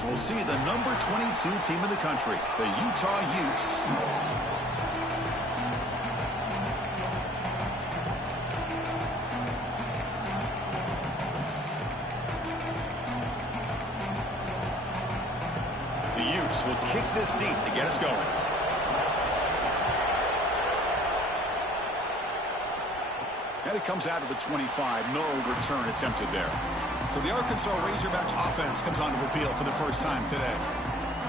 as we'll see the number 22 team in the country, the Utah Utes. The Utes will kick this deep to get us going. And it comes out of the 25. No return attempted there. So the Arkansas Razorbacks offense comes onto the field for the first time today.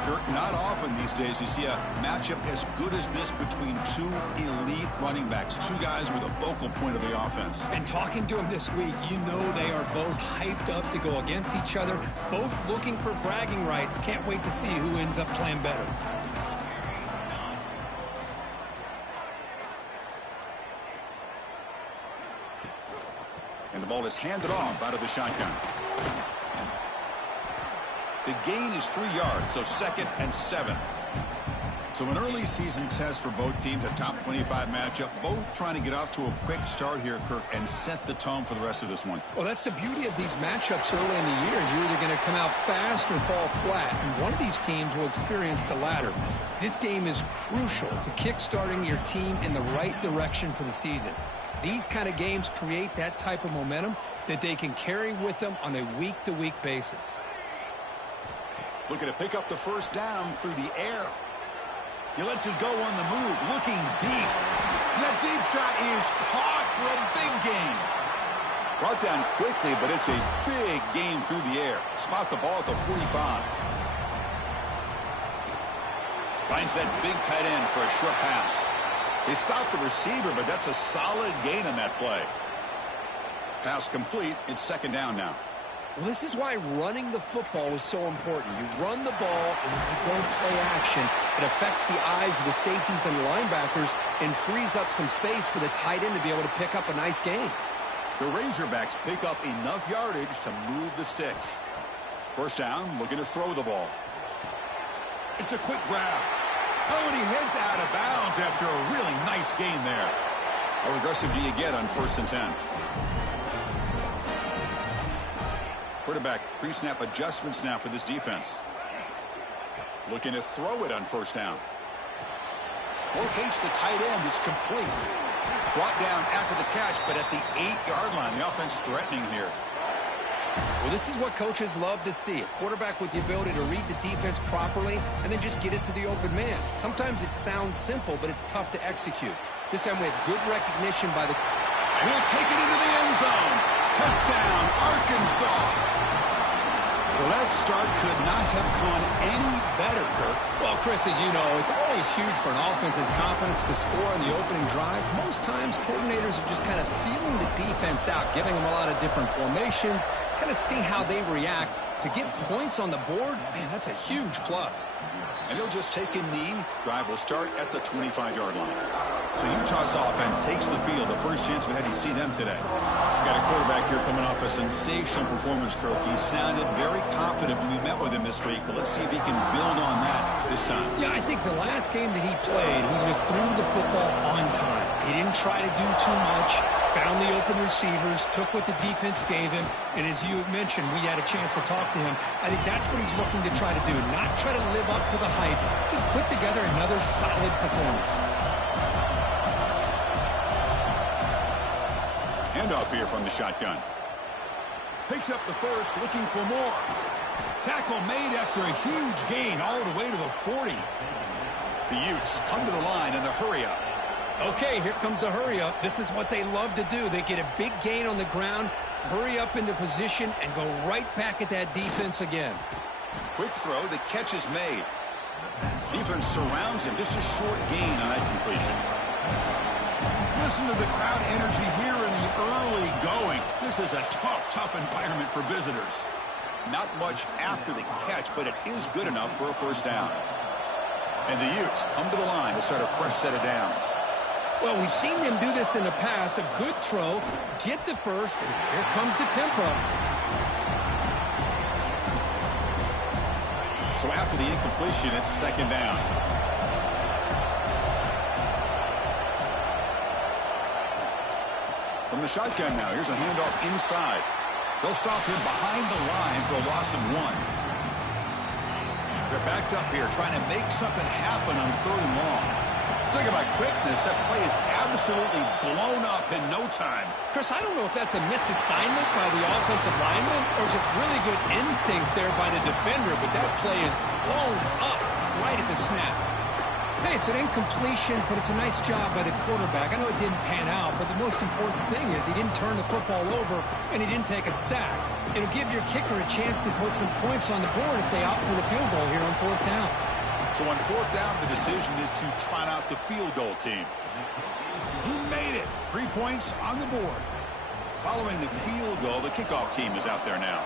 Kurt, not often these days you see a matchup as good as this between two elite running backs, two guys who are the focal point of the offense. And talking to them this week, you know they are both hyped up to go against each other, both looking for bragging rights. Can't wait to see who ends up playing better. And the ball is handed off out of the shotgun. The gain is 3 yards, so 2nd and 7. So an early season test for both teams, a top 25 matchup, both trying to get off to a quick start here, Kirk, and set the tone for the rest of this one. Well, that's the beauty of these matchups early in the year. You're either going to come out fast or fall flat, and one of these teams will experience the latter. This game is crucial to kick-starting your team in the right direction for the season. These kind of games create that type of momentum that they can carry with them on a week-to-week basis. Looking to pick up the first down through the air. He lets it go on the move, looking deep. That deep shot is caught for a big gain. Brought down quickly, but it's a big gain through the air. Spot the ball at the 45. Finds that big tight end for a short pass. They stopped the receiver, but that's a solid gain on that play. Pass complete. It's 2nd down now. Well, this is why running the football is so important. You run the ball, and if you don't play action, it affects the eyes of the safeties and the linebackers and frees up some space for the tight end to be able to pick up a nice gain. The Razorbacks pick up enough yardage to move the sticks. First down, looking to throw the ball. It's a quick grab. Oh, and he heads out of bounds after a really nice gain there. How aggressive do you get on 1st and 10? Quarterback pre-snap adjustments now for this defense. Looking to throw it on 1st down. Locates the tight end. It's complete. Brought down after the catch, but at the 8-yard line. The offense threatening here. Well, this is what coaches love to see. A quarterback with the ability to read the defense properly and then just get it to the open man. Sometimes it sounds simple, but it's tough to execute. This time we have good recognition by the... And he'll take it into the end zone. Touchdown, Arkansas. Well, that start could not have gone any better, Kirk. Well, Chris, as you know, it's always huge for an offense's confidence to score on the opening drive. Most times, coordinators are just kind of feeling the defense out, giving them a lot of different formations, kind of see how they react. To get points on the board, man, that's a huge plus. And he'll just take a knee. Drive will start at the 25-yard line. So Utah's offense takes the field. The first chance we had to see them today. Got a quarterback here coming off a sensational performance, Kirk. He sounded very confident when we met with him this week. But let's see if he can build on that this time. Yeah, I think the last game that he played, he was through the football on time. He didn't try to do too much. Found the open receivers, took what the defense gave him, and as you mentioned, we had a chance to talk to him. I think that's what he's looking to try to do, not try to live up to the hype, just put together another solid performance. Handoff here from the shotgun. Picks up the first, looking for more. Tackle made after a huge gain all the way to the 40. The Utes come to the line in the hurry-up. Okay, here comes the hurry-up. This is what they love to do. They get a big gain on the ground, hurry up into position, and go right back at that defense again. Quick throw. The catch is made. Defense surrounds him. Just a short gain on that completion. Listen to the crowd energy here in the early going. This is a tough environment for visitors. Not much after the catch, but it is good enough for a first down. And the Utes come to the line to start a fresh set of downs. Well, we've seen them do this in the past. A good throw, get the first, and here comes the tempo. So after the incompletion, it's 2nd down. From the shotgun now, here's a handoff inside. They'll stop him behind the line for a loss of 1. They're backed up here trying to make something happen on 3rd and long. Talking about quickness, that play is absolutely blown up in no time. Chris, I don't know if that's a misassignment by the offensive lineman or just really good instincts there by the defender, but that play is blown up right at the snap. Hey, it's an incompletion, but it's a nice job by the quarterback. I know it didn't pan out, but the most important thing is he didn't turn the football over and he didn't take a sack. It'll give your kicker a chance to put some points on the board if they opt for the field goal here on 4th down. So on 4th down, the decision is to trot out the field goal team. He made it. 3 points on the board. Following the field goal, the kickoff team is out there now.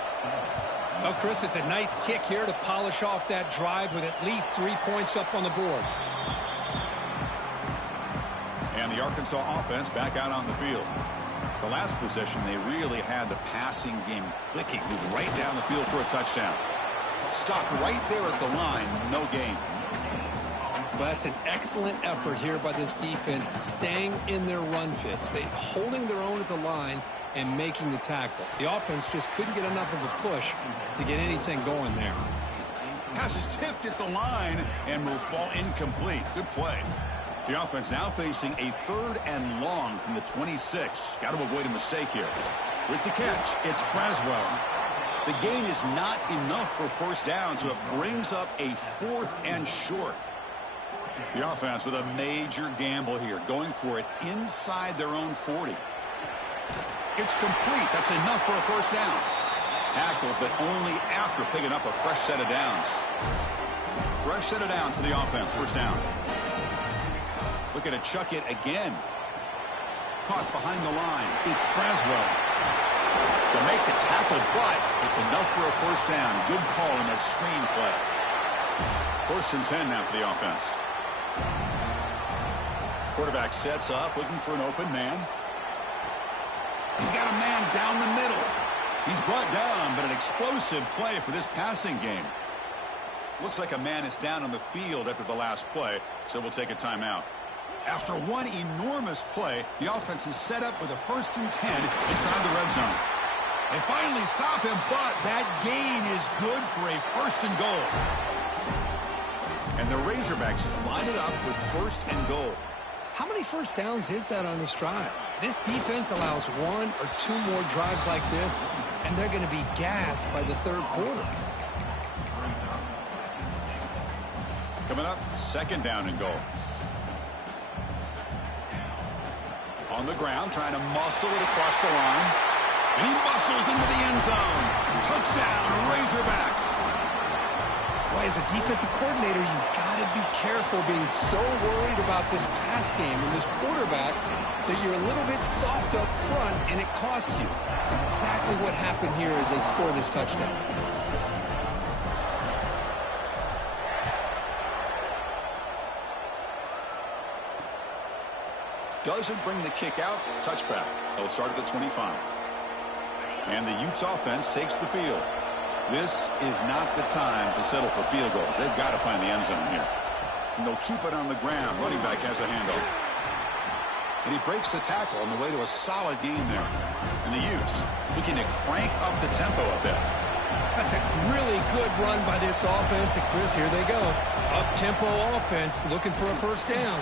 Well, Chris, it's a nice kick here to polish off that drive with at least 3 points up on the board. And the Arkansas offense back out on the field. The last possession, they really had the passing game clicking, moved right down the field for a touchdown. Stopped right there at the line, no gain. But that's an excellent effort here by this defense, staying in their run fits. They holding their own at the line and making the tackle. The offense just couldn't get enough of a push to get anything going there. Pass is tipped at the line and will fall incomplete. Good play. The offense now facing a 3rd and long from the 26. Got to avoid a mistake here. With the catch, it's Braswell. The gain is not enough for 1st down, so it brings up a 4th and short. The offense with a major gamble here, going for it inside their own 40. It's complete. That's enough for a 1st down. Tackled, but only after picking up a fresh set of downs. Fresh set of downs for the offense. 1st down. Looking to chuck it again. Caught behind the line. It's Braswell. They'll make the tackle, but it's enough for a 1st down. Good call in that screen play. 1st and 10 now for the offense. Quarterback sets up, looking for an open man. He's got a man down the middle. He's brought down, but an explosive play for this passing game. Looks like a man is down on the field after the last play, so we'll take a timeout. After one enormous play, the offense is set up with a 1st and 10 inside the red zone. They finally stop him, but that gain is good for a 1st and goal. And the Razorbacks line it up with 1st and goal. How many 1st downs is that on this drive? This defense allows 1 or 2 more drives like this, and they're going to be gassed by the 3rd quarter. Coming up, 2nd down and goal. On the ground, trying to muscle it across the line. And he muscles into the end zone. Touchdown, Razorbacks. Boy, as a defensive coordinator, you've got to be careful being so worried about this pass game and this quarterback that you're a little bit soft up front and it costs you. It's exactly what happened here as they score this touchdown. Doesn't bring the kick out. Touchback. They'll start at the 25. And the Utes offense takes the field. This is not the time to settle for field goals. They've got to find the end zone here. And they'll keep it on the ground. Running back has the handoff. And he breaks the tackle on the way to a solid gain there. And the Utes looking to crank up the tempo a bit. That's a really good run by this offense. And Chris, here they go. Up-tempo offense looking for a 1st down.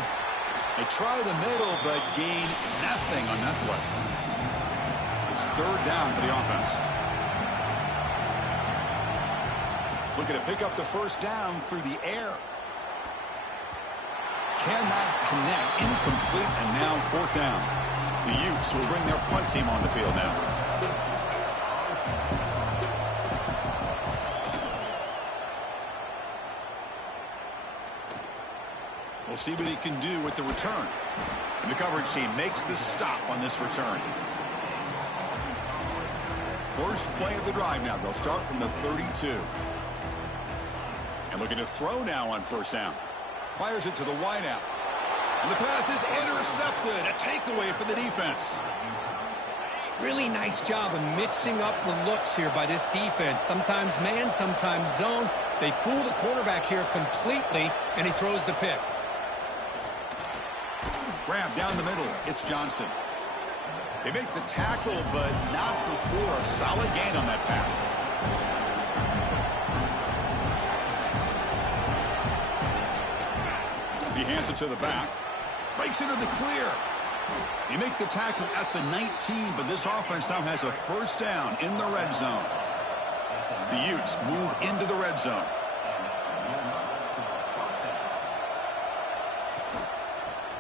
They try the middle, but gain nothing on that play. It's 3rd down for the offense. Looking to pick up the 1st down through the air. Cannot connect. Incomplete, and now 4th down. The Utes will bring their punt team on the field now. We'll see what he can do with the return. And the coverage team makes the stop on this return. First play of the drive now. They'll start from the 32. And looking to throw now on 1st down. Fires it to the wideout. And the pass is intercepted. A takeaway for the defense. Really nice job of mixing up the looks here by this defense. Sometimes man, sometimes zone. They fool the quarterback here completely, and he throws the pick. Grab down the middle. It's Johnson. They make the tackle, but not before a solid gain on that pass. Sends it to the back. Breaks into the clear. They make the tackle at the 19, but this offense now has a first down in the red zone. The Utes move into the red zone.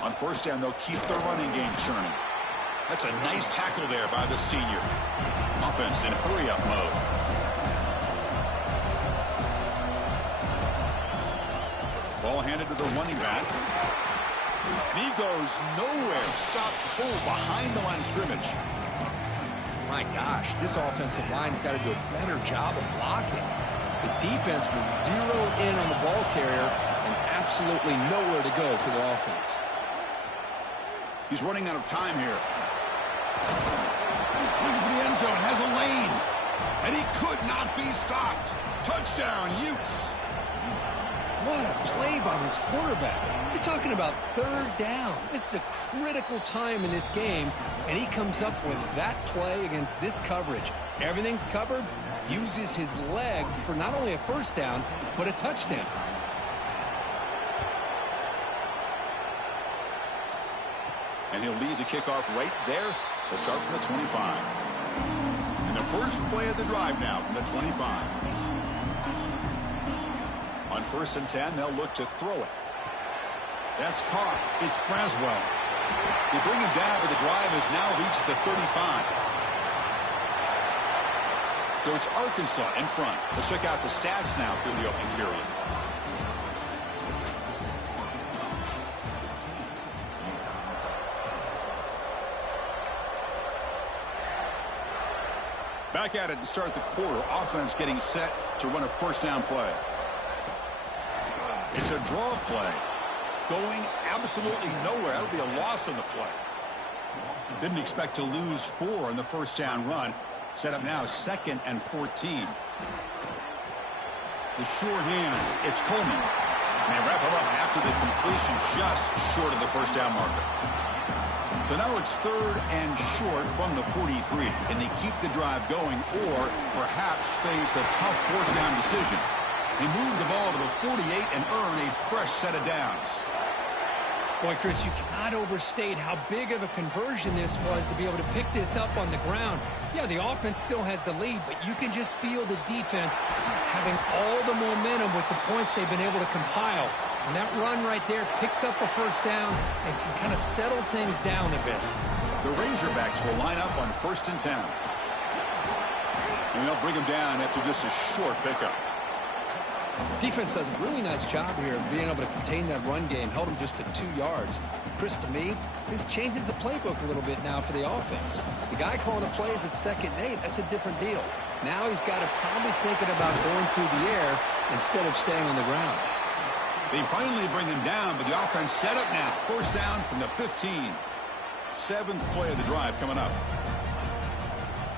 On first down, they'll keep their running game churning. That's a nice tackle there by the senior. Offense in hurry-up mode. Ball handed to the running back. And he goes nowhere. Stop pull behind the line of scrimmage. My gosh, this offensive line's got to do a better job of blocking. The defense was zeroed in on the ball carrier and absolutely nowhere to go for the offense. He's running out of time here. Looking for the end zone. Has a lane. And he could not be stopped. Touchdown, Utes. What a play by this quarterback. You're talking about third down. This is a critical time in this game, and he comes up with that play against this coverage. Everything's covered, uses his legs for not only a first down, but a touchdown. And he'll lead the kickoff right there. They'll start from the 25. And the first play of the drive now from the 25. On 1st and 10, they'll look to throw it. That's caught. It's Braswell. They bring him down, but the drive has now reached the 35. So it's Arkansas in front. Let's check out the stats now through the opening period. Back at it to start the quarter. Offense getting set to run a first down play. It's a draw play. Going absolutely nowhere. That'll be a loss on the play. Didn't expect to lose 4 in the first down run. Set up now 2nd and 14. The sure hands. It's Coleman. And they wrap him up after the completion just short of the first down marker. So now it's 3rd and short from the 43. Can they keep the drive going or perhaps face a tough 4th down decision? They move the ball to the 48 and earn a fresh set of downs. Boy, Chris, you cannot overstate how big of a conversion this was to be able to pick this up on the ground. Yeah, the offense still has the lead, but you can just feel the defense having all the momentum with the points they've been able to compile. And that run right there picks up a first down and can kind of settle things down a bit. The Razorbacks will line up on 1st and 10. And they'll bring him down after just a short pickup. Defense does a really nice job here of being able to contain that run game. Held him just to 2 yards. Chris, to me, this changes the playbook a little bit now for the offense. The guy calling the plays at 2nd and 8, that's a different deal. Now he's got to probably thinking about going through the air instead of staying on the ground. They finally bring him down, but the offense set up now. First down from the 15. 7th play of the drive coming up.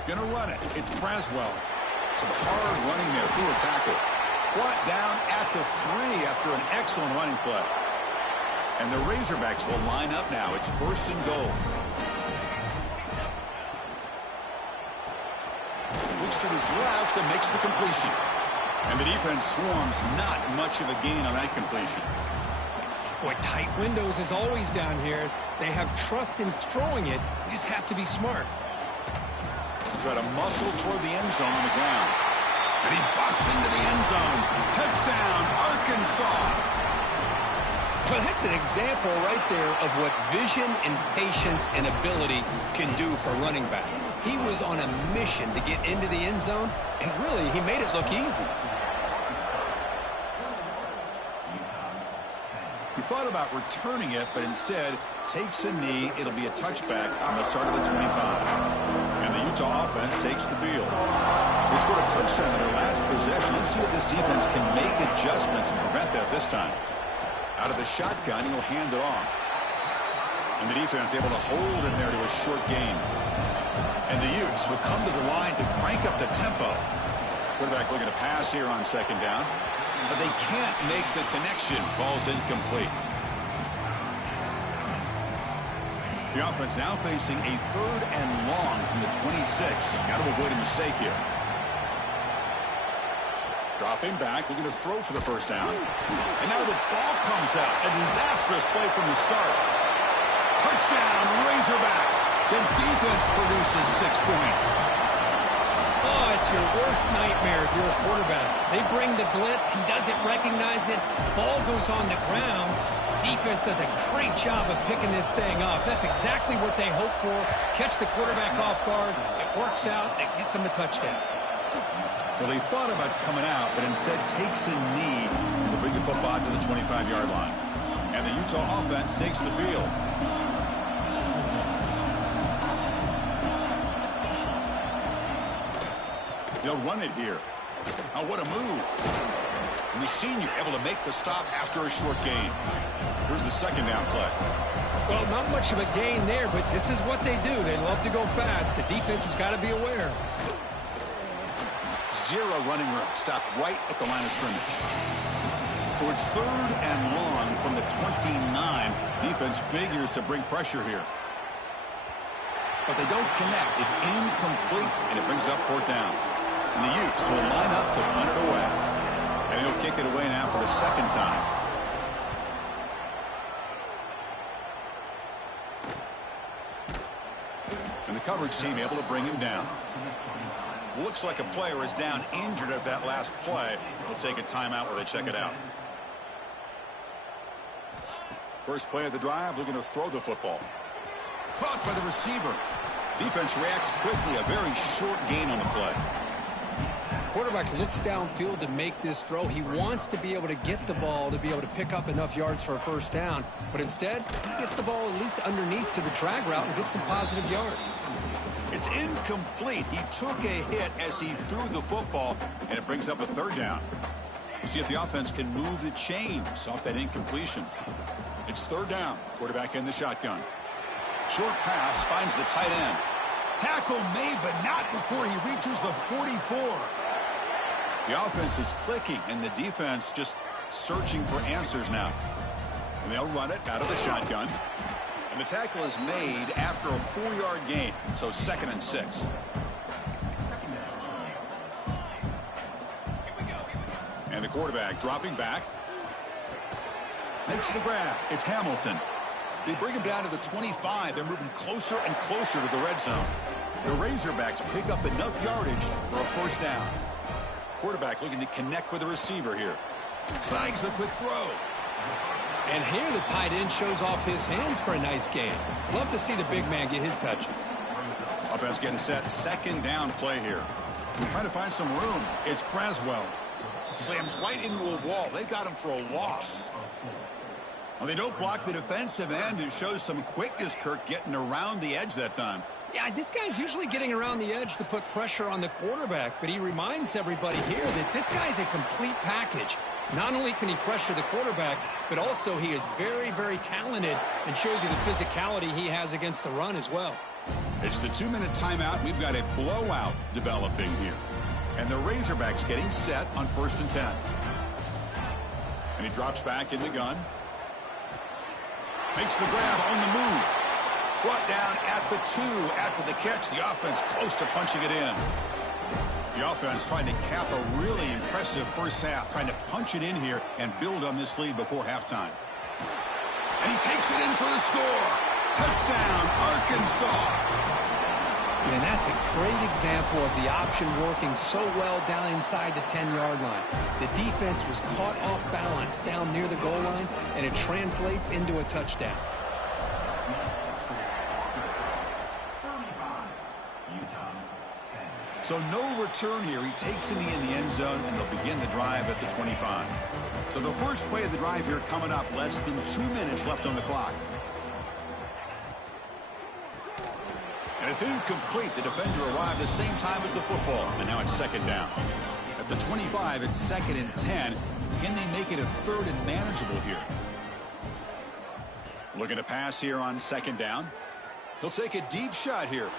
Gonna run it. It's Braswell. Some hard running there through a tackle. Brought down at the 3 after an excellent running play. And the Razorbacks will line up now. It's 1st and goal. Looks to his left and makes the completion. And the defense swarms, not much of a gain on that completion. Boy, tight windows is always down here. They have trust in throwing it. You just have to be smart. Try to muscle toward the end zone on the ground. And he busts into the end zone. Touchdown, Arkansas. Well, that's an example right there of what vision and patience and ability can do for a running back. He was on a mission to get into the end zone, and really, he made it look easy. He thought about returning it, but instead takes a knee. It'll be a touchback on the start of the 25. And the Utah offense takes the field. They scored a touchdown in their last possession. Let's see if this defense can make adjustments and prevent that this time. Out of the shotgun, he'll hand it off. And the defense able to hold him there to a short gain. And the Utes will come to the line to crank up the tempo. Quarterback looking to pass here on 2nd down. But they can't make the connection. Ball's incomplete. The offense now facing a 3rd and long from the 26. Got to avoid a mistake here. Dropping back, looking to throw for the first down. And now the ball comes out. A disastrous play from the start. Touchdown, Razorbacks. The defense produces 6 points. Oh, it's your worst nightmare if you're a quarterback. They bring the blitz. He doesn't recognize it. Ball goes on the ground. Defense does a great job of picking this thing up. That's exactly what they hope for. Catch the quarterback off guard. It works out. It gets him a touchdown. Well, he thought about coming out, but instead takes a knee to bring the football to the 25-yard line. And the Utah offense takes the field. They'll run it here. Oh, what a move. And the senior able to make the stop after a short gain. Here's the second down play. Well, not much of a gain there, but this is what they do. They love to go fast. The defense has got to be aware. Zero running room. Stopped right at the line of scrimmage. So it's 3rd and long from the 29. Defense figures to bring pressure here. But they don't connect. It's incomplete, and it brings up 4th down. And the Utes will line up to punt it away. And he'll kick it away now for the second time. And the coverage team able to bring him down. Looks like a player is down injured at that last play. We'll take a timeout where they check it out. First play of the drive, looking to throw the football. Caught by the receiver. Defense reacts quickly. A very short gain on the play. Quarterback looks downfield to make this throw. He wants to be able to get the ball to be able to pick up enough yards for a first down. But instead, he gets the ball at least underneath to the drag route and gets some positive yards. It's incomplete. He took a hit as he threw the football, and it brings up a 3rd down. We'll see if the offense can move the chains off that incompletion. It's 3rd down. Quarterback in the shotgun. Short pass finds the tight end. Tackle made, but not before he reaches the 44. The offense is clicking, and the defense just searching for answers now. And they'll run it out of the shotgun. And the tackle is made after a 4-yard gain, so 2nd and 6. And the quarterback dropping back. Makes the grab. It's Hamilton. They bring him down to the 25. They're moving closer and closer to the red zone. The Razorbacks pick up enough yardage for a first down. Quarterback looking to connect with the receiver here. Snags the quick throw. And here the tight end shows off his hands for a nice gain. Love to see the big man get his touches. Offense getting set. 2nd down play here. Trying to find some room. It's Braswell. Slams right into a wall. They got him for a loss. Well, they don't block the defensive end, who shows some quickness, Kirk, getting around the edge that time. Yeah, this guy's usually getting around the edge to put pressure on the quarterback, but he reminds everybody here that this guy's a complete package. Not only can he pressure the quarterback, but also he is very, very talented and shows you the physicality he has against the run as well. It's the 2-minute timeout. We've got a blowout developing here. And the Razorbacks getting set on 1st and 10. And he drops back in the gun. Makes the grab on the move. Brought down at the 2 after the catch. The offense close to punching it in. The offense trying to cap a really impressive first half, trying to punch it in here and build on this lead before halftime. And he takes it in for the score. Touchdown, Arkansas. And that's a great example of the option working so well down inside the 10-yard line. The defense was caught off balance down near the goal line, and it translates into a touchdown. So no return here. He takes a knee in the end zone, and they'll begin the drive at the 25. So the first play of the drive here coming up. Less than 2 minutes left on the clock. And it's incomplete. The defender arrived the same time as the football, and now it's 2nd down. At the 25, it's 2nd and 10. Can they make it a 3rd and manageable here? Looking to pass here on 2nd down. He'll take a deep shot here.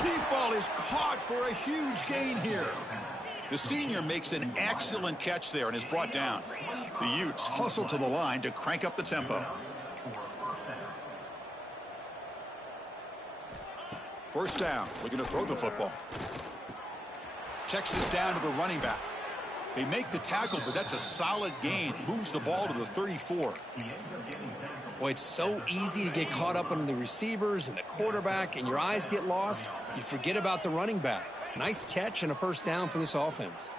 Deep ball is caught for a huge gain here. The senior makes an excellent catch there and is brought down. The Utes hustle to the line to crank up the tempo. First down, looking to throw the football. Checks this down to the running back. They make the tackle, but that's a solid gain. Moves the ball to the 34. Boy, it's so easy to get caught up on the receivers and the quarterback, and your eyes get lost. You forget about the running back. Nice catch and a first down for this offense.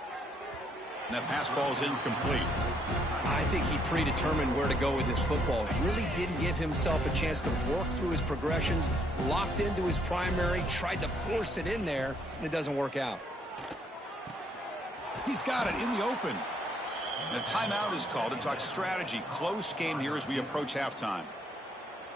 And that pass falls incomplete. I think he predetermined where to go with his football. He really didn't give himself a chance to work through his progressions, locked into his primary, tried to force it in there, and it doesn't work out. He's got it in the open. And a timeout is called to talk strategy. Close game here as we approach halftime.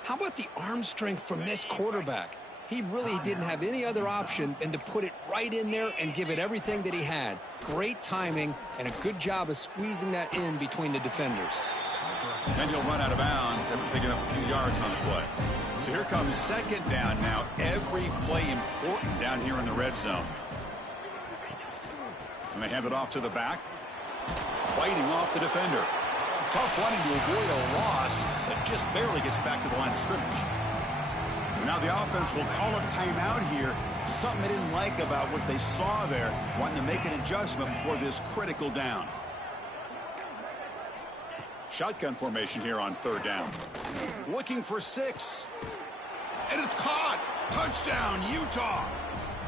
How about the arm strength from this quarterback? He really didn't have any other option than to put it right in there and give it everything that he had. Great timing and a good job of squeezing that in between the defenders. And he'll run out of bounds after picking up a few yards on the play. So here comes second down now. Every play important down here in the red zone. And they hand it off to the back. Fighting off the defender. Tough running to avoid a loss that just barely gets back to the line of scrimmage. Now the offense will call a timeout here. Something they didn't like about what they saw there. Wanting to make an adjustment before this critical down. Shotgun formation here on third down. Looking for 6. And it's caught. Touchdown, Utah.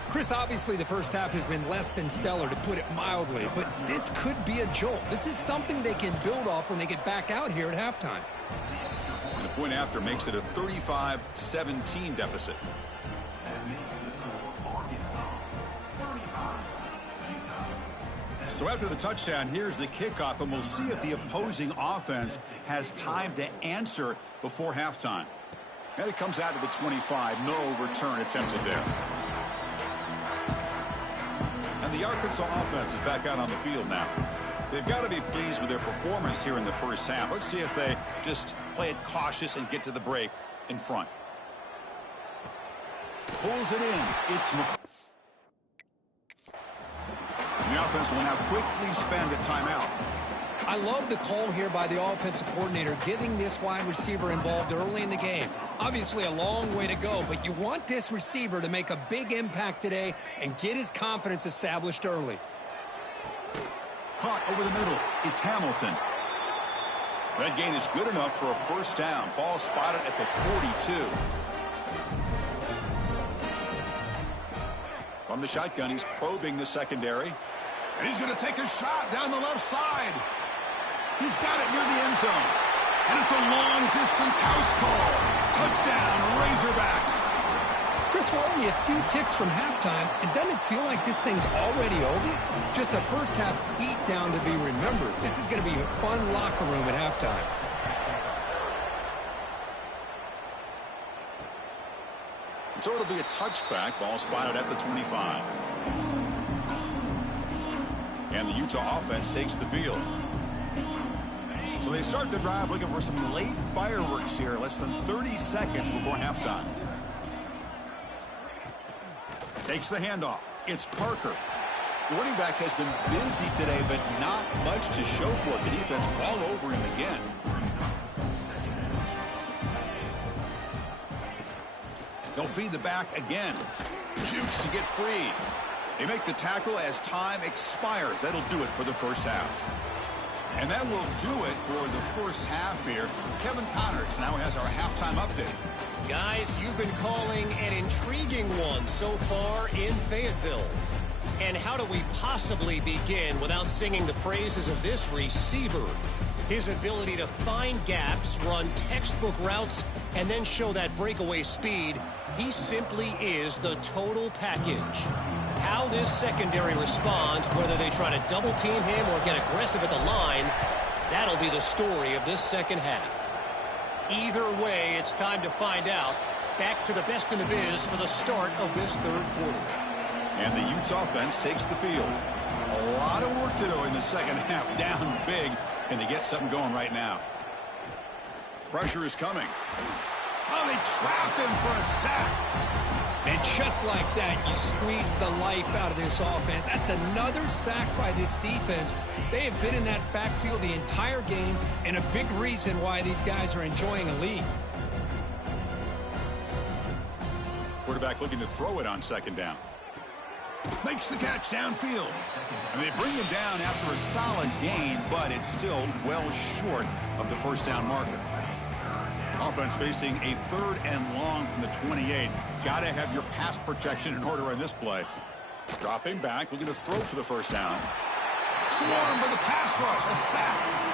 Chris, obviously the first half has been less than stellar, to put it mildly, but this could be a jolt. This is something they can build off when they get back out here at halftime. And the point after makes it a 35-17 deficit. So after the touchdown, here's the kickoff, and we'll see if the opposing offense has time to answer before halftime. And it comes out to the 25. No return attempted there. And the Arkansas offense is back out on the field now. They've got to be pleased with their performance here in the first half. Let's see if they just play it cautious and get to the break in front. Pulls it in. It's and the offense will now quickly spend a timeout. I love the call here by the offensive coordinator, getting this wide receiver involved early in the game. Obviously a long way to go, but you want this receiver to make a big impact today and get his confidence established early. Caught over the middle. It's Hamilton. That gain is good enough for a first down. Ball spotted at the 42. From the shotgun, he's probing the secondary. And he's going to take a shot down the left side. He's got it near the end zone. And it's a long-distance house call. Touchdown, Razorbacks. Chris, we're only a few ticks from halftime, and doesn't it feel like this thing's already over? Just a first-half beatdown to be remembered. This is going to be a fun locker room at halftime. So it'll be a touchback. Ball spotted at the 25. And the Utah offense takes the field. So they start the drive looking for some late fireworks here. Less than 30 seconds before halftime. Takes the handoff. It's Parker. The running back has been busy today, but not much to show for it. The defense all over him again. They'll feed the back again. Jukes to get free. They make the tackle as time expires. That'll do it for the first half. And that will do it for the first half here. Kevin Connors now has our halftime update. Guys, you've been calling an intriguing one so far in Fayetteville. And how do we possibly begin without singing the praises of this receiver? His ability to find gaps, run textbook routes, and then show that breakaway speed. He simply is the total package. How this secondary responds, whether they try to double team him or get aggressive at the line, that'll be the story of this second half. Either way, it's time to find out. Back to the best in the biz for the start of this third quarter. And the Utah offense takes the field. A lot of work to do in the second half, down big, and to get something going right now. Pressure is coming. Oh, they trap him for a sack. And just like that, you squeeze the life out of this offense. That's another sack by this defense. They have been in that backfield the entire game, and a big reason why these guys are enjoying a lead. Quarterback looking to throw it on second down. Makes the catch downfield. And they bring him down after a solid gain, but it's still well short of the first down marker. Offense facing a 3rd and long from the 28. Got to have your pass protection in order on this play. Dropping back, looking to throw for the first down. Swarmed by the pass rush, a sack.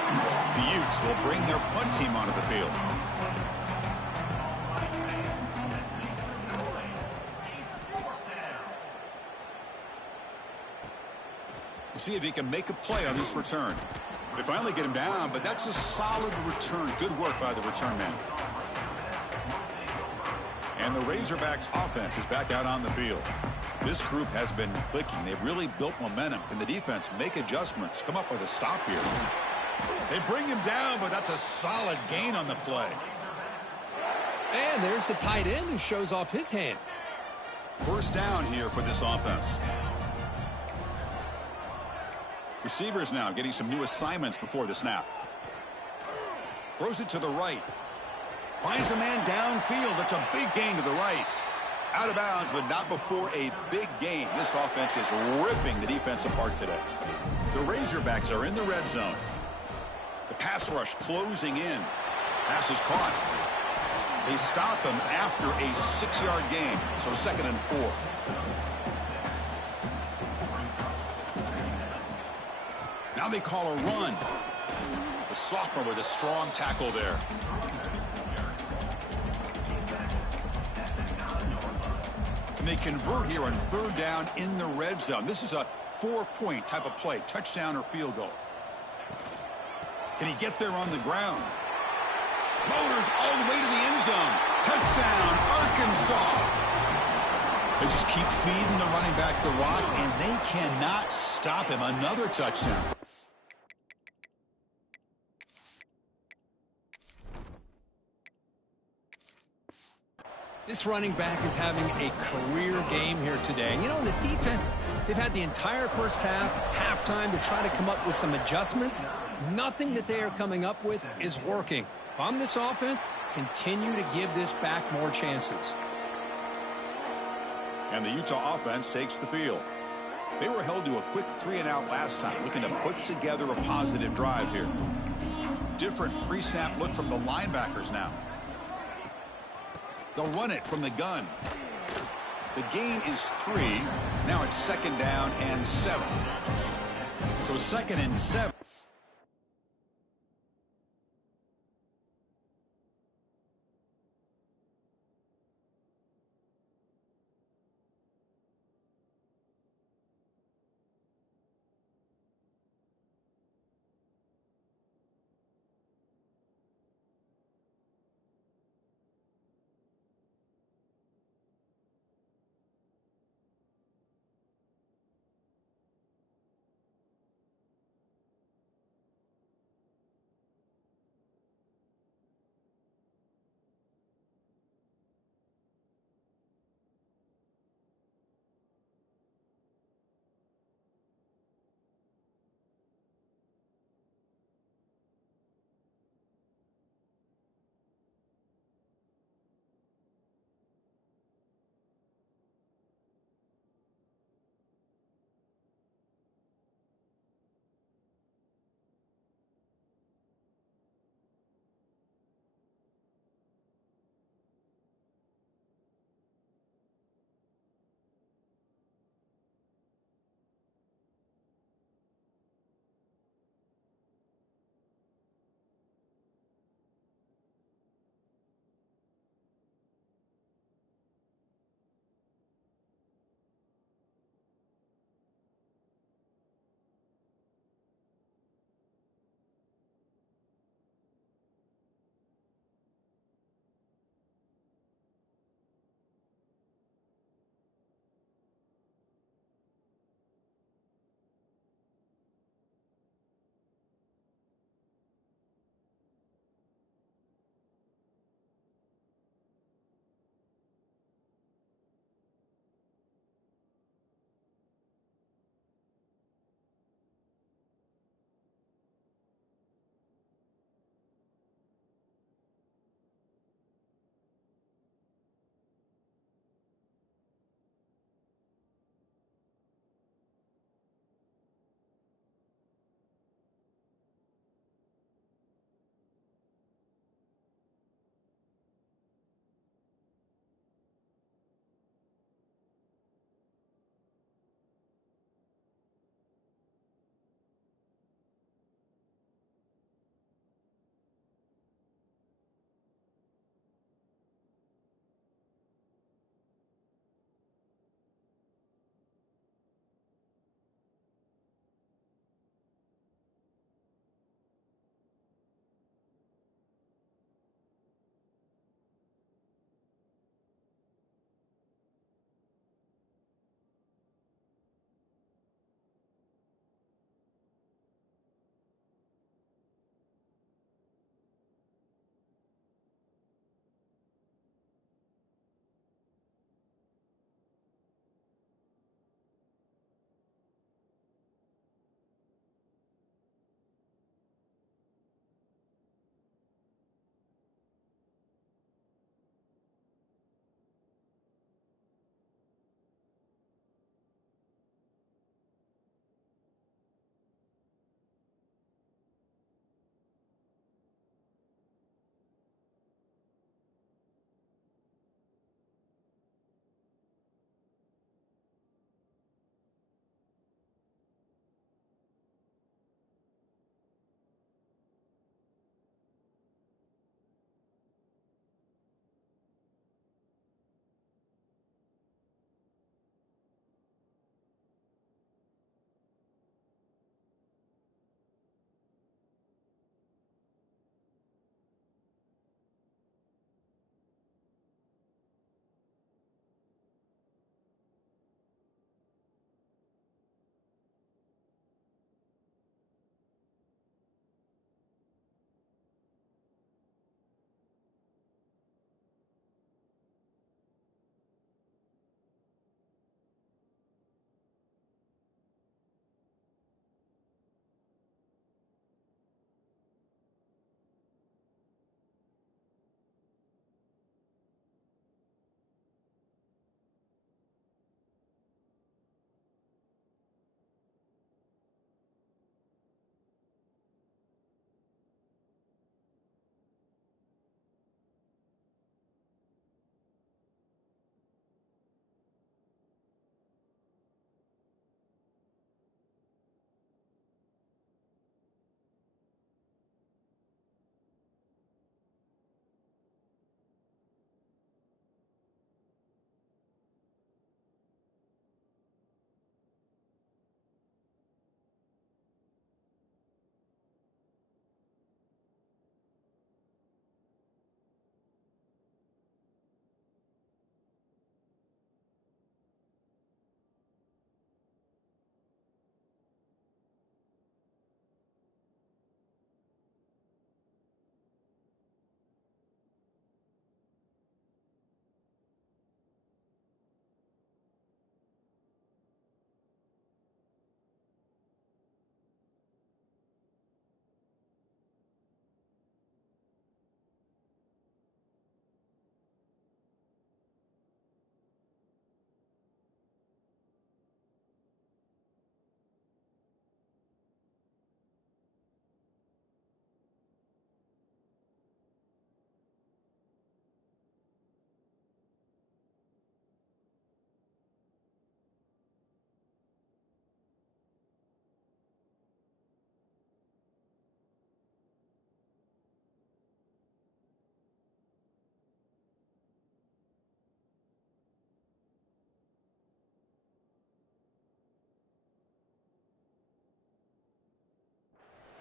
The Utes will bring their punt team onto the field. We'll see if he can make a play on this return. They finally get him down, but that's a solid return. Good work by the return man. And the Razorbacks offense is back out on the field. This group has been clicking. They've really built momentum. Can the defense make adjustments? Come up with a stop here. They bring him down, but that's a solid gain on the play. And there's the tight end who shows off his hands. First down here for this offense. Receivers now getting some new assignments before the snap. Throws it to the right. Finds a man downfield. That's a big gain to the right. Out of bounds, but not before a big gain. This offense is ripping the defense apart today. The Razorbacks are in the red zone. The pass rush closing in. Pass is caught. They stop him after a 6-yard gain. So 2nd and 4. Now they call a run. The sophomore with a strong tackle there. And they convert here on 3rd down in the red zone. This is a 4-point type of play, touchdown or field goal. Can he get there on the ground? Motors all the way to the end zone. Touchdown, Arkansas. They just keep feeding the running back the rock, and they cannot stop him. Another touchdown. This running back is having a career game here today. You know, the defense, they've had the entire first half, halftime to try to come up with some adjustments. Nothing that they are coming up with is working. If I'm this offense, continue to give this back more chances. And the Utah offense takes the field. They were held to a quick 3-and-out last time, looking to put together a positive drive here. Different pre-snap look from the linebackers now. They'll run it from the gun. The gain is 3. Now it's 2nd down and 7. So 2nd and 7.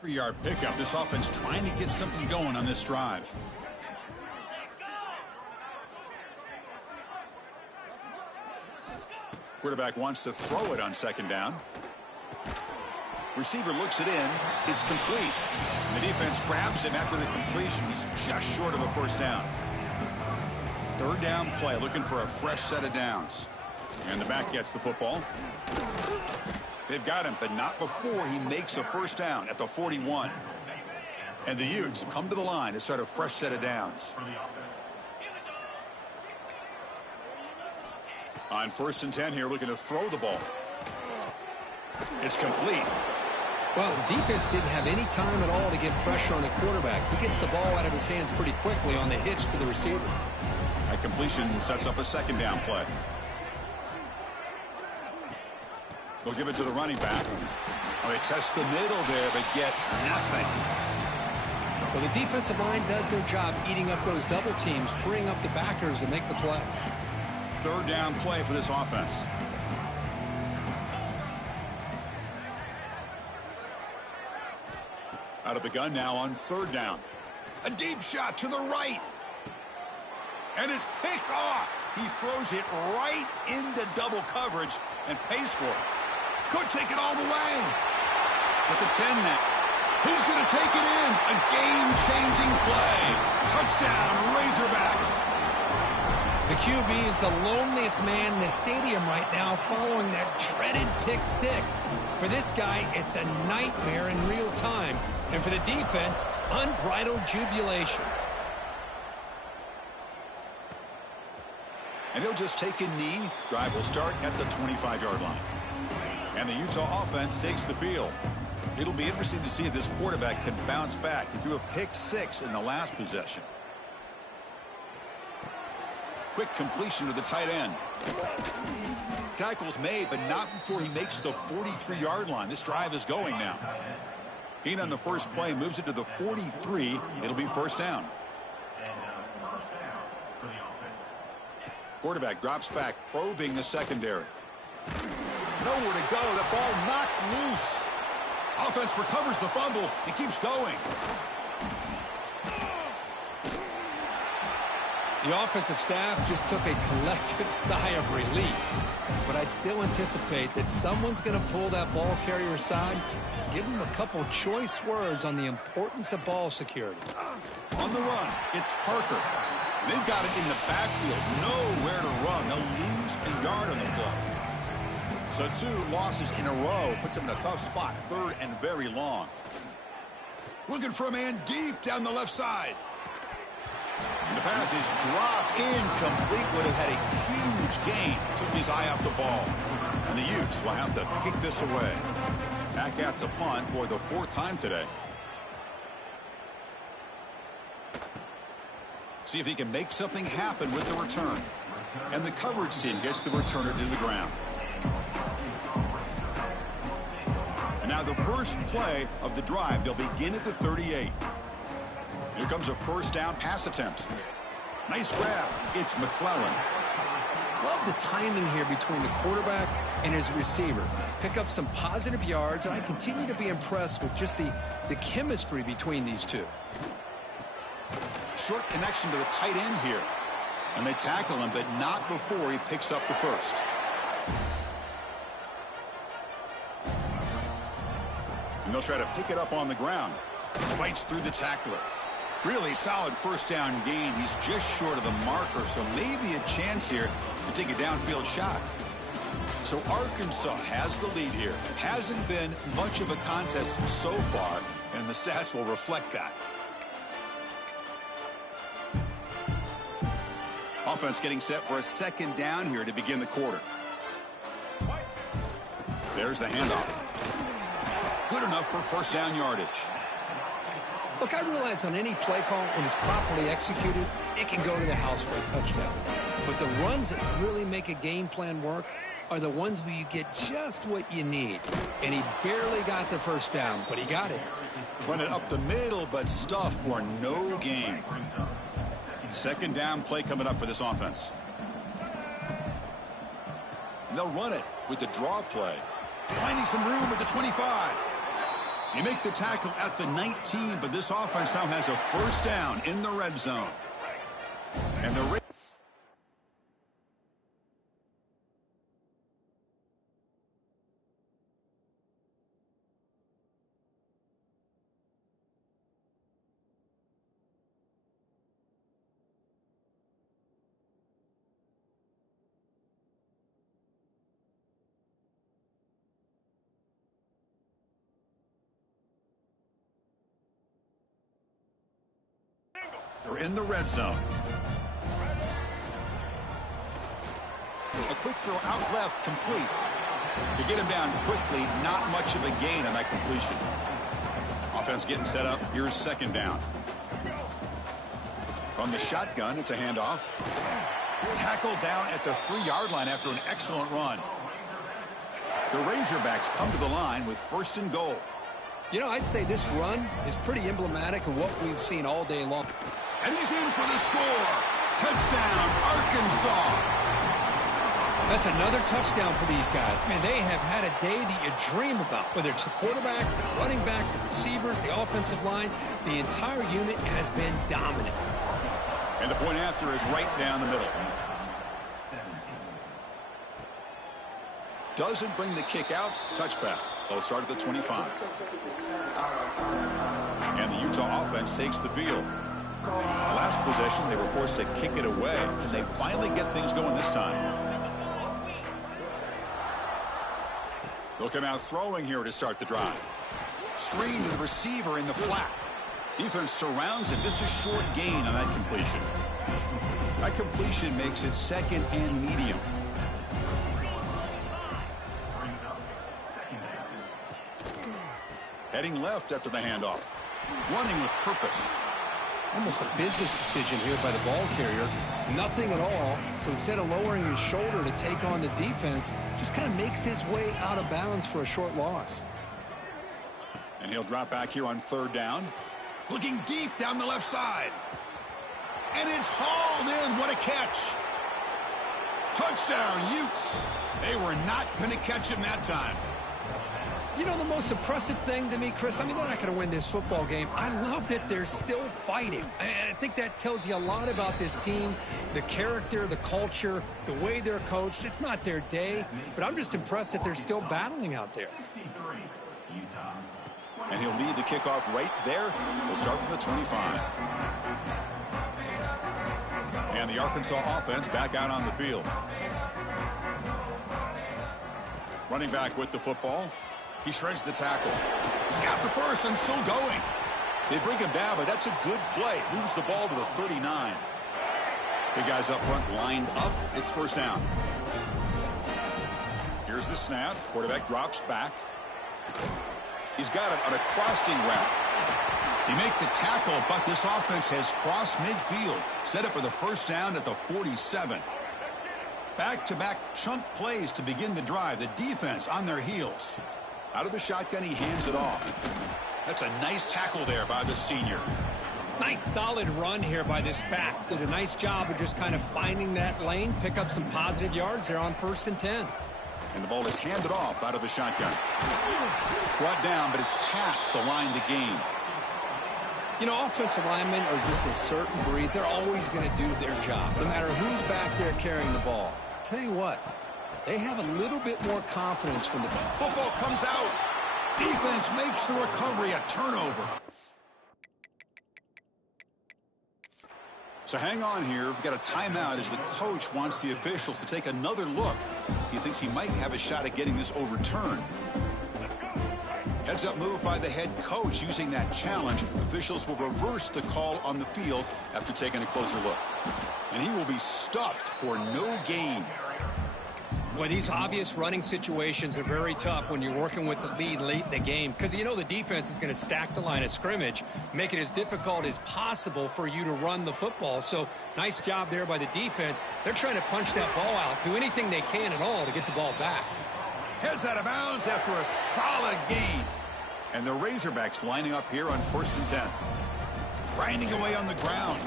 3-yard pickup. This offense trying to get something going on this drive. Quarterback wants to throw it on second down. Receiver looks it in. It's complete. The defense grabs him after the completion. He's just short of a first down. Third down play, looking for a fresh set of downs. And the back gets the football. They've got him, but not before he makes a first down at the 41. And the Utes come to the line to start a fresh set of downs. On 1st and 10 here, looking to throw the ball. It's complete. Well, the defense didn't have any time at all to get pressure on the quarterback. He gets the ball out of his hands pretty quickly on the hitch to the receiver. That completion sets up a second down play. They'll give it to the running back. Oh, they test the middle there, but get nothing. Well, the defensive line does their job eating up those double teams, freeing up the backers to make the play. Third down play for this offense. Out of the gun now on third down. A deep shot to the right. And it's picked off. He throws it right into double coverage and pays for it. Could take it all the way. At the 10 now. He's going to take it in. A game-changing play. Touchdown, Razorbacks. The QB is the loneliest man in the stadium right now following that dreaded pick six. For this guy, it's a nightmare in real time. And for the defense, unbridled jubilation. And he'll just take a knee. Drive will start at the 25-yard line. And the Utah offense takes the field. It'll be interesting to see if this quarterback can bounce back. He threw a pick six in the last possession. Quick completion to the tight end. Tackle's made, but not before he makes the 43-yard line. This drive is going now. Gain on the first play, moves it to the 43. It'll be first down. Quarterback drops back, probing the secondary. Nowhere to go. The ball knocked loose. Offense recovers the fumble. He keeps going. The offensive staff just took a collective sigh of relief. But I'd still anticipate that someone's going to pull that ball carrier aside, give him a couple choice words on the importance of ball security. On the run, it's Parker. They've got it in the backfield. Nowhere to run. They'll lose a yard on the play. So 2 losses in a row puts him in a tough spot. Third and very long. Looking for a man deep down the left side. And the pass is dropped incomplete. Would have had a huge gain. Took his eye off the ball. And the Utes will have to kick this away. Back out to punt for the 4th time today. See if he can make something happen with the return. And the coverage team gets the returner to the ground. And now the first play of the drive. They'll begin at the 38. Here comes a first down pass attempt. Nice grab. It's McClellan. Love the timing here between the quarterback and his receiver. Pick up some positive yards, and I continue to be impressed with just the chemistry between these two. Short connection to the tight end here. And they tackle him, but not before he picks up the first. And they'll try to pick it up on the ground. Fights through the tackler. Really solid first down gain. He's just short of the marker, so maybe a chance here to take a downfield shot. So Arkansas has the lead here. Hasn't been much of a contest so far, and the stats will reflect that. Offense getting set for a second down here to begin the quarter. There's the handoff. Good enough for first down yardage. Look, I realize on any play call, when it's properly executed, it can go to the house for a touchdown. But the runs that really make a game plan work are the ones where you get just what you need. And he barely got the first down, but he got it. Run it up the middle, but stuff for no gain. Second down play coming up for this offense. And they'll run it with the draw play. Finding some room at the 25. You make the tackle at the 19, but this offense now has a first down in the red zone. And the They're in the red zone. A quick throw out left, complete. To get him down quickly, not much of a gain on that completion. Offense getting set up. Here's second down. From the shotgun, it's a handoff. Tackle down at the 3-yard line after an excellent run. The Razorbacks come to the line with first and goal. You know, I'd say this run is pretty emblematic of what we've seen all day long. And he's in for the score. Touchdown, Arkansas. That's another touchdown for these guys. Man, they have had a day that you dream about, whether it's the quarterback, the running back, the receivers, the offensive line. The entire unit has been dominant. And the point after is right down the middle. Doesn't bring the kick out. Touchback. They'll start at the 25. And the Utah offense takes the field. Last possession, they were forced to kick it away. Can they finally get things going this time? They'll come out throwing here to start the drive. Screen to the receiver in the flat. Defense surrounds him. Just a short gain on that completion. That completion makes it second and medium. Heading left after the handoff. Running with purpose. Almost a business decision here by the ball carrier. Nothing at all. So instead of lowering his shoulder to take on the defense, just kind of makes his way out of bounds for a short loss. And he'll drop back here on third down. Looking deep down the left side. And it's hauled in. What a catch. Touchdown, Utes. They were not going to catch him that time. You know, the most impressive thing to me, Chris, I mean, they're not going to win this football game. I love that they're still fighting. I think that tells you a lot about this team, the character, the culture, the way they're coached. It's not their day, but I'm just impressed that they're still battling out there. And he'll lead the kickoff right there. They'll start from the 25. And the Arkansas offense back out on the field. Running back with the football. He shreds the tackle. He's got the first and still going. They bring him down, but that's a good play. Moves the ball to the 39. Big guys up front lined up. It's first down. Here's the snap. Quarterback drops back. He's got it on a crossing route. They make the tackle, but this offense has crossed midfield. Set up for the first down at the 47. Back-to-back chunk plays to begin the drive. The defense on their heels. Out of the shotgun, he hands it off. That's a nice tackle there by the senior. Nice solid run here by this back. Did a nice job of just kind of finding that lane, pick up some positive yards there on first and 10. And the ball is handed off out of the shotgun. Brought down, but it's past the line to gain. You know, offensive linemen are just a certain breed. They're always going to do their job, no matter who's back there carrying the ball. I'll tell you what, they have a little bit more confidence when the football comes out. Defense makes the recovery, a turnover. So hang on here. We've got a timeout as the coach wants the officials to take another look. He thinks he might have a shot at getting this overturned. Heads up move by the head coach using that challenge. Officials will reverse the call on the field after taking a closer look. And he will be stuffed for no gain. Boy, these obvious running situations are very tough when you're working with the lead late in the game because you know the defense is going to stack the line of scrimmage, make it as difficult as possible for you to run the football. So nice job there by the defense. They're trying to punch that ball out, do anything they can at all to get the ball back. Heads out of bounds after a solid gain. And the Razorbacks lining up here on first and 10. Grinding away on the ground.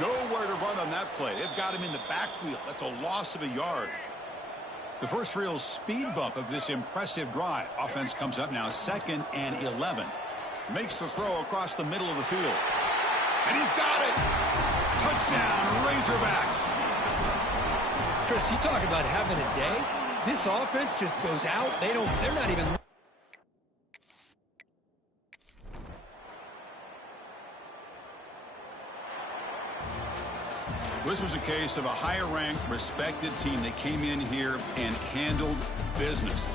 Nowhere to run on that play. They've got him in the backfield. That's a loss of a yard. The first real speed bump of this impressive drive. Offense comes up now 2nd and 11. Makes the throw across the middle of the field. And he's got it. Touchdown, Razorbacks. Chris, you talk about having a day. This offense just goes out. They're not even... This was a case of a higher-ranked, respected team that came in here and handled business.